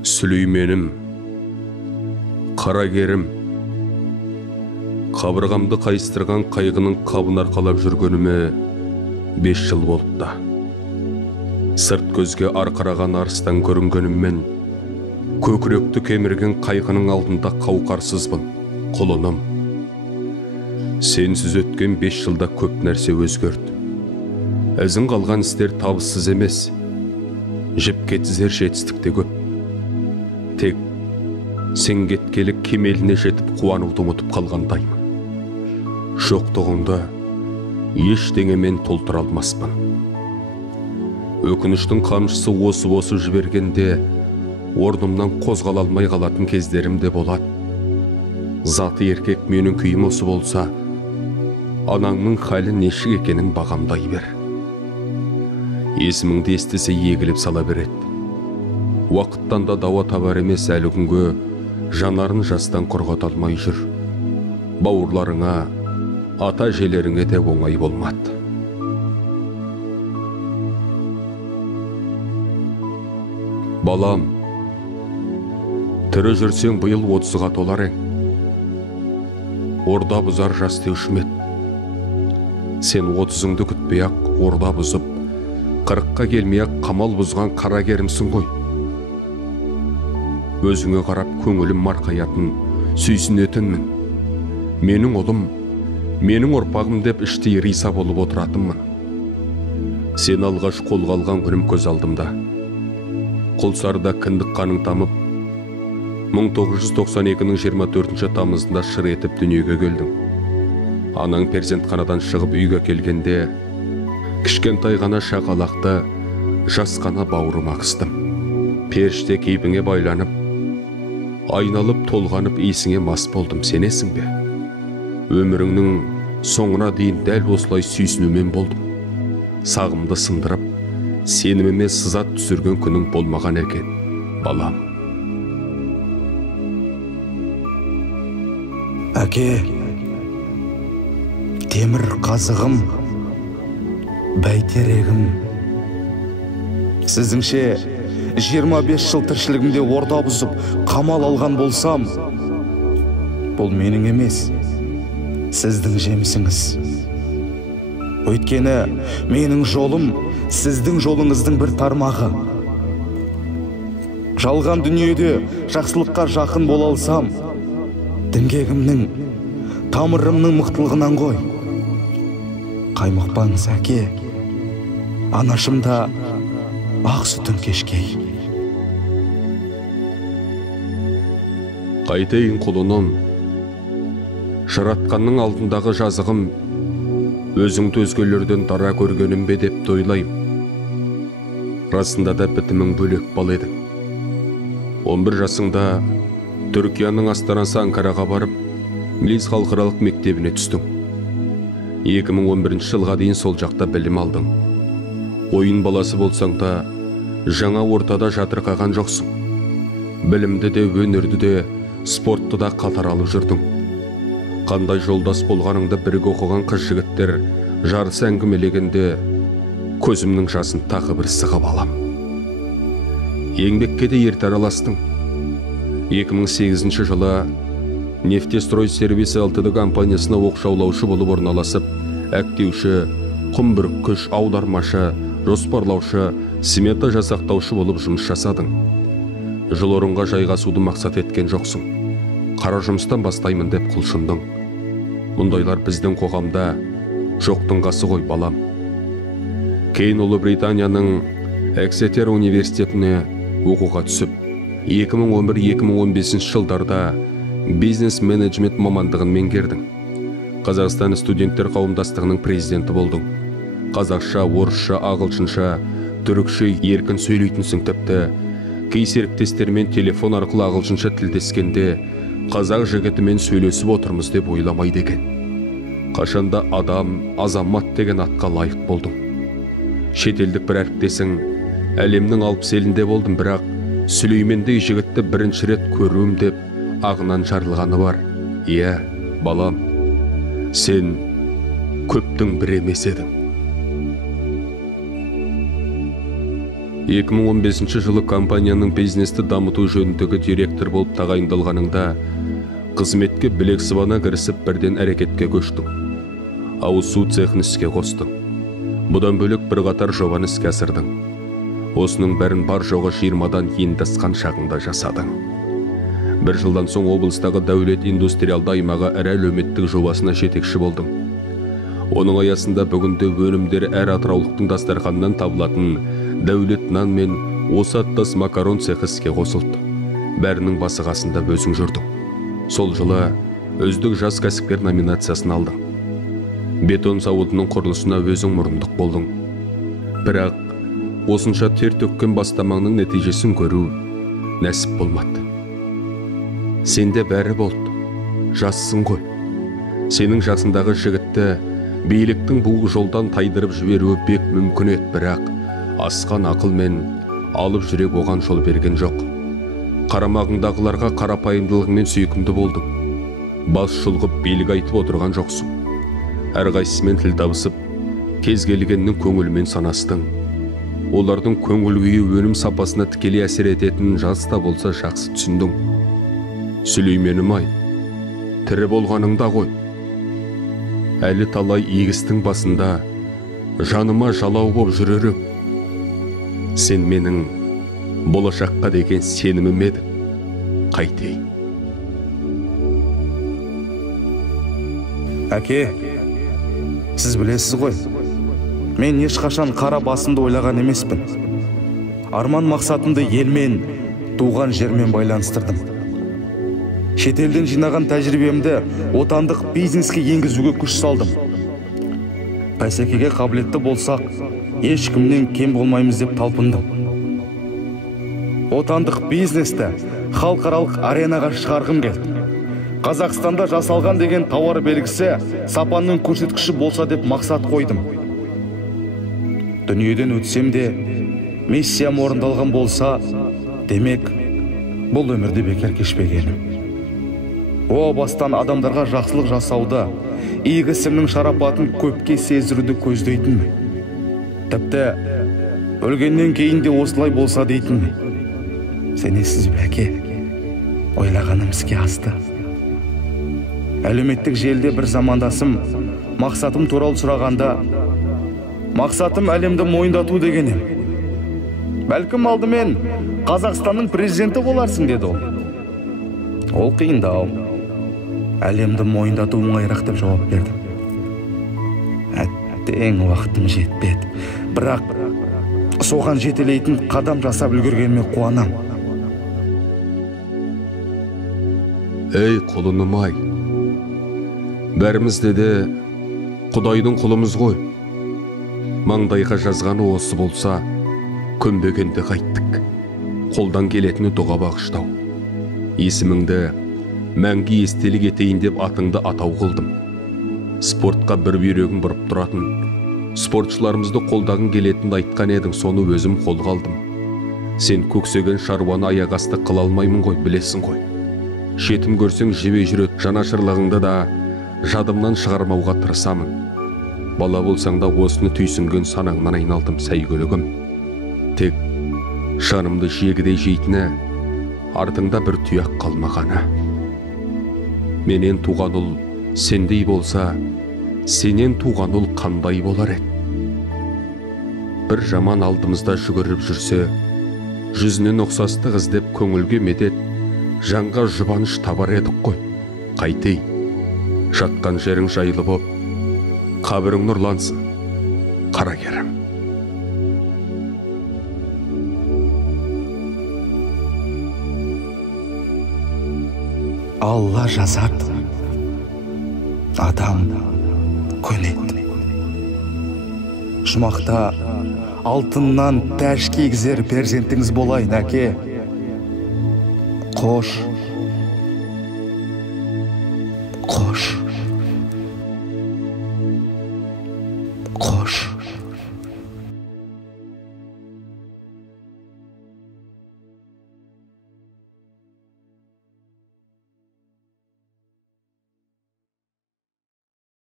Сүлейменім, қарагерім, қабырғамды қайыстырған қайғының қабын арқалап жүргеніме 5 жыл болыпты. Сырт көзге арқараған арыстан көрінгеніммен, көкіректі кемірген қайғының алдында қауқарсызбын, құлыным. Сенсіз өткен 5 жылда көп нәрсе өзгерді. Ізін қалған істер табыссыз емес, жіпкетсіздер жетістікте көп. Тек сен кеткелі кемеліне жетіп қуануды ұмытып қалғандаймын. Жоқтығыңды ештеңемен толтыра алмаспын. Өкініштің қамшысы осы жібергенде орнымнан қозғала алмай қалатын кездерім де болады. Заты еркек менің күйім осы болса, анаңның халі нешік екенін бағамдай бер. Есіміңді естісе егіліп сала береді. Уақыттан да дауа табар емес әлі күнге жанарын жастан құрғата алмай жүр. Бауырларыңа, ата-әжелеріңе де оңай болмады. Балам, тірі жүрсең биыл 30-ға толар ең. Орда бұзар жас деуші ме еді. Сен 30-ыңды күтпей-ақ орда бұзып, 40-қа келмей-ақ қамал бұзған қарагерімсің ғой. Өзіңе қарап көңілім марқаятын, сүйсінетінмін. Менің ұлым, менің ұрпағым деп іштей риза болып отыратынмын. Сен алғаш қолға алған күнім көз алдымда. Құлсарда кіндік қаның тамып, 1992-ның 24 тамызында шыр етіп дүниеге келдің. Анаң перзентханадан шығып үйге келгенде, кішкентай ғана шақалақты жас қана бауырыма қыстым. Періште кейпіңе байланып, айналып толғанып есіңе мас болдым, сенесің бе? Өміріңнің соңына дейін дәл осылай сүйсінумен болдым. Сағымды сындырып, сеніміме сызат түсірген күнің болмаған екен, балам. Әке, темір қазығым, бәйтерегім. Сізіңше 25 жыл тіршілігімде орда бұзып, қамал алған болсам, бұл менің емес, сіздің жемісіңіз. Өйткені менің жолым сіздің жолыңыздың бір тармағы. Жалған дүниеде жақсылыққа жақын бола алсам, діңгегімнің, тамырымның мықтылығынан ғой. Қаймықпаңыз, әке, анашымда ақ сүтін кешкей. Қайтейін құлыным, жаратқанның алдындағы жазығым, өзіңді өзгелерден дара көргенім бе деп тойлайым. Расында да бітімің бөлек бал едің. 11 жасыңда Түркияның астанасы Анкараға барып, Милис халықаралық мектебіне түстің. 2011 жылға дейін сол жақта білім алдың. Ойын баласы болсаң да, жаңа ортада жатырқаған жоқсың. Білімді де, өнерді де, спортты да қатар алып жүрдің. Қандай жолдас болғаныңды бірге оқыған қыз жігіттер жарысы әңгімелегенде көзімнің жасын тағы бір сығып алам. Еңбекке де ерте араластың. 2008 жылы Нефтестрой сервисі Алтыды компаниясына оқшаулаушы болып орналасып, әктеуші, құм бүріккіш, аудармашы, жоспарлаушы, смета жасақтаушы болып жұмыс жасадың. Жыл орынға жайғасуды мақсат еткен жоқсың. Қара жұмыстан бастаймын деп құлшындың. Мұндайлар біздің қоғамда жоқтың қасы ғой, балам. Кейін Ұлыбританияның Эксетер университетіне оқуға түсіп, 2011-2015 жылдарда бизнес-менеджмент мамандығын меңгердің. Қазақстан студенттер қауымдастығының президенті болдың. Қазақша, орысша, ағылшынша, түрікше еркін сөйлейтінсің. Тіпті кей серіктестермен телефон арқылы ағылшынша тілдескенде қазақ жігітімен сөйлесіп отырмыз деп ойламайды екен. Қашанда адам, азамат деген атқа лайық болдың. Шетелдік бір әріптесің, әлемнің 60 елінде болдым, бірақ Сүлеймендей жігітті бірінші рет көруім деп ағынан жарылғаны бар. Иә, балам, сен көптің бір емес едің. 2015 жылы компанияның бизнесті дамыту жөніндегі директор болып тағайындалғаныңда қызметке білек сыбана кірісіп бірден әрекетке көштің. Ауызсу цехын іске қостың. Бұдан бөлек бірқатар жобаны іске асырдың. Осының бәрін бар жоғы 20-дан енді асқан шағында жасадың. Бір жылдан соң облыстағы дәулет индустриалды аймағы ірі әлеуметтік жобасына жетекші болдың. Оның аясында бүгінде өнімдері әр атыраулықтың дастарханынан табылатын дәулет нан мен осы аттас макарон цехы іске қосылды. Бәрінің басы қасында өзің жүрдің. Сол жылы үздік жас кәсіпкер номинациясын алдың. Бетон зауытының құрылысына өзің мұрындық болдың. Бірақ осынша тер төккен бастамаңның нәтижесін көру нәсіп болмады. Сенде бәрі болды. Жассың ғой. Сенің жасындағы жігітті биліктің бұл жолдан тайдырып жіберуі бек мүмкін еді, бірақ асқан ақыл мен алып жүрек оған жол берген жоқ. Қарамағыңдағыларға қарапайымдылығымен сүйкімді болдың. Бас шұлғып билік айтып отырған жоқсың. Әрқайсысымен тіл табысып, кез келгеннің көңілімен санастың. Олардың көңіл күйі өнім сапасына тікелей әсер ететінін жаста болса жақсы түсіндің. Сүлейменім ай, тірі болғаныңда ғой. Әлі талай егістің басында жаныма жалау боп жүрерім. Сен менің болашаққа деген сенімім едің. Қайтейін. Әке, сіз білесіз ғой, мен ешқашан қара басымды ойлаған емеспін. Арман мақсатымды елмен, туған жермен байланыстырдым. Шетелден жинаған тәжірибемді отандық бизнеске енгізуге күш салдым. Бәсекеге қабілетті болсақ, ешкімнен кем болмаймыз деп талпындым. Отандық бизнесті халықаралық аренаға шығарғым келді. Қазақстанда жасалған деген тауар белгісі сапаның көрсеткіші болса деп мақсат қойдым. Дүниеден өтсем де, миссиям орындалған болса, демек, бұл өмірде бекер кешпегенім. О бастан адамдарға жақсылық жасауды, игі ісімнің шарапатын көпке сездіруді көздейтінмін. Тіпті өлгеннен кейін де осылай болса дейтінмін. Сенесіз бе, әке? Ойлағаным іске асты. Әлеуметтік желіде бір замандасым мақсатым туралы сұрағанда, мақсатым әлемді мойындату дегенім. Бәлкім алдымен Қазақстанның президенті боларсың, деді ол. Ол қиындау. Әлемді мойындату оңайырақ деп жауап берді. Әттең, уақытым жетпеді. Бірақ соған жетелейтін қадам жасап үлгергеніме қуанам. Ей құлыным ай, бәрімізде де Құдайдың құлымыз ғой. Маңдайға жазғаны осы болса, көнбегенде қайттық. Қолдан келетіні дұға бағыштау. Есіміңді мәңгі естелік етейін деп атыңды атау қылдым. Спортқа бір бүйрегін бұрып тұратын, спортшыларымызды қолдағын келетінді айтқан едің, соны өзім қолға алдым. Сен көксеген шаруаны аяқ асты қыла алмаймын ғой, білесің ғой. Шетім көрсең жебе жүрет, жанашырлығыңды да жадымнан шығармауға тырысамын. Бала болсаң да осыны түйсінген санаңнан айналдым, сәйгөлігім. Тек жанымды жегідей жейтіні, артыңда бір тұяқ қалмағаны. Менен туған ұл сендей болса, сенен туған ұл қандай болар еді? Бір жаман алдымызда жүгіріп жүрсе, жүзінен ұқсастық іздеп көңілге медет, жанға жұбаныш табар едік қой. Қайтей, жатқан жерің жайлы боп, қабірің нұрлансын, қара керім. Алла жазады, адам көнеді. Жұмақта алтыннан тәж кигізер перзентіңіз болайын, әке. Қош. Қош. Қош.